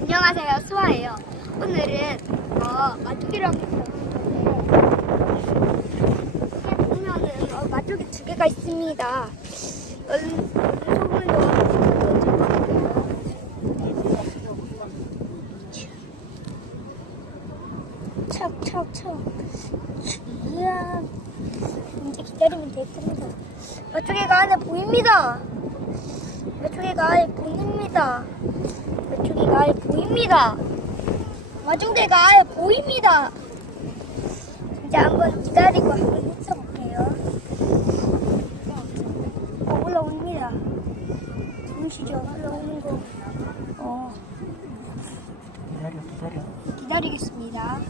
안녕하세요, 수아예요. 오늘은 어, 맛조개를 한번 보면은 어, 맛조개 두 개가 있습니다. 넣어볼게요. 척척척. 이야. 이제 기다리면 되겠습니다. 맛조개가 안에 보입니다. 맛조개가 안에 보입니다. 아예 보입니다. 맛조개가 아예 보입니다. 이제 한번 기다리고 한번 있어볼게요. 어, 올라옵니다. 보이시죠? 올라오는 거. 어, 기다려 기다려 기다리겠습니다.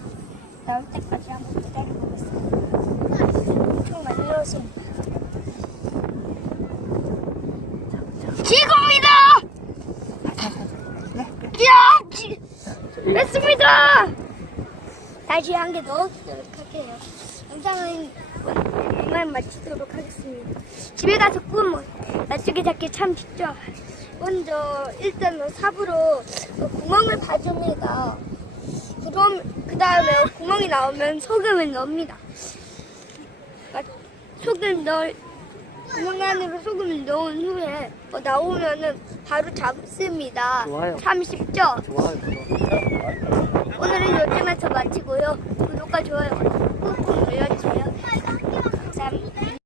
나올 때까지 한번 기다려보겠습니다. 엄청 많이 올라왔습니다. 지금입니다! 야! 지- 됐습니다! 다시 한 개 넣어주도록 할게요. 영상은 이만 마치도록 하겠습니다. 집에 가서 구우면 나중에 잡기 참 쉽죠. 먼저 일단 삽으로 그 구멍을 봐줍니다. 그럼 그 다음에 구멍이 나오면 소금을 넣습니다. 그러니까 소금 넣을 구멍 안으로 소금을 넣은 후에 어, 나오면은 바로 잡습니다. 좋아요. 참 쉽죠? 좋아요 오늘은 여기까지 마치고요. 구독과 좋아요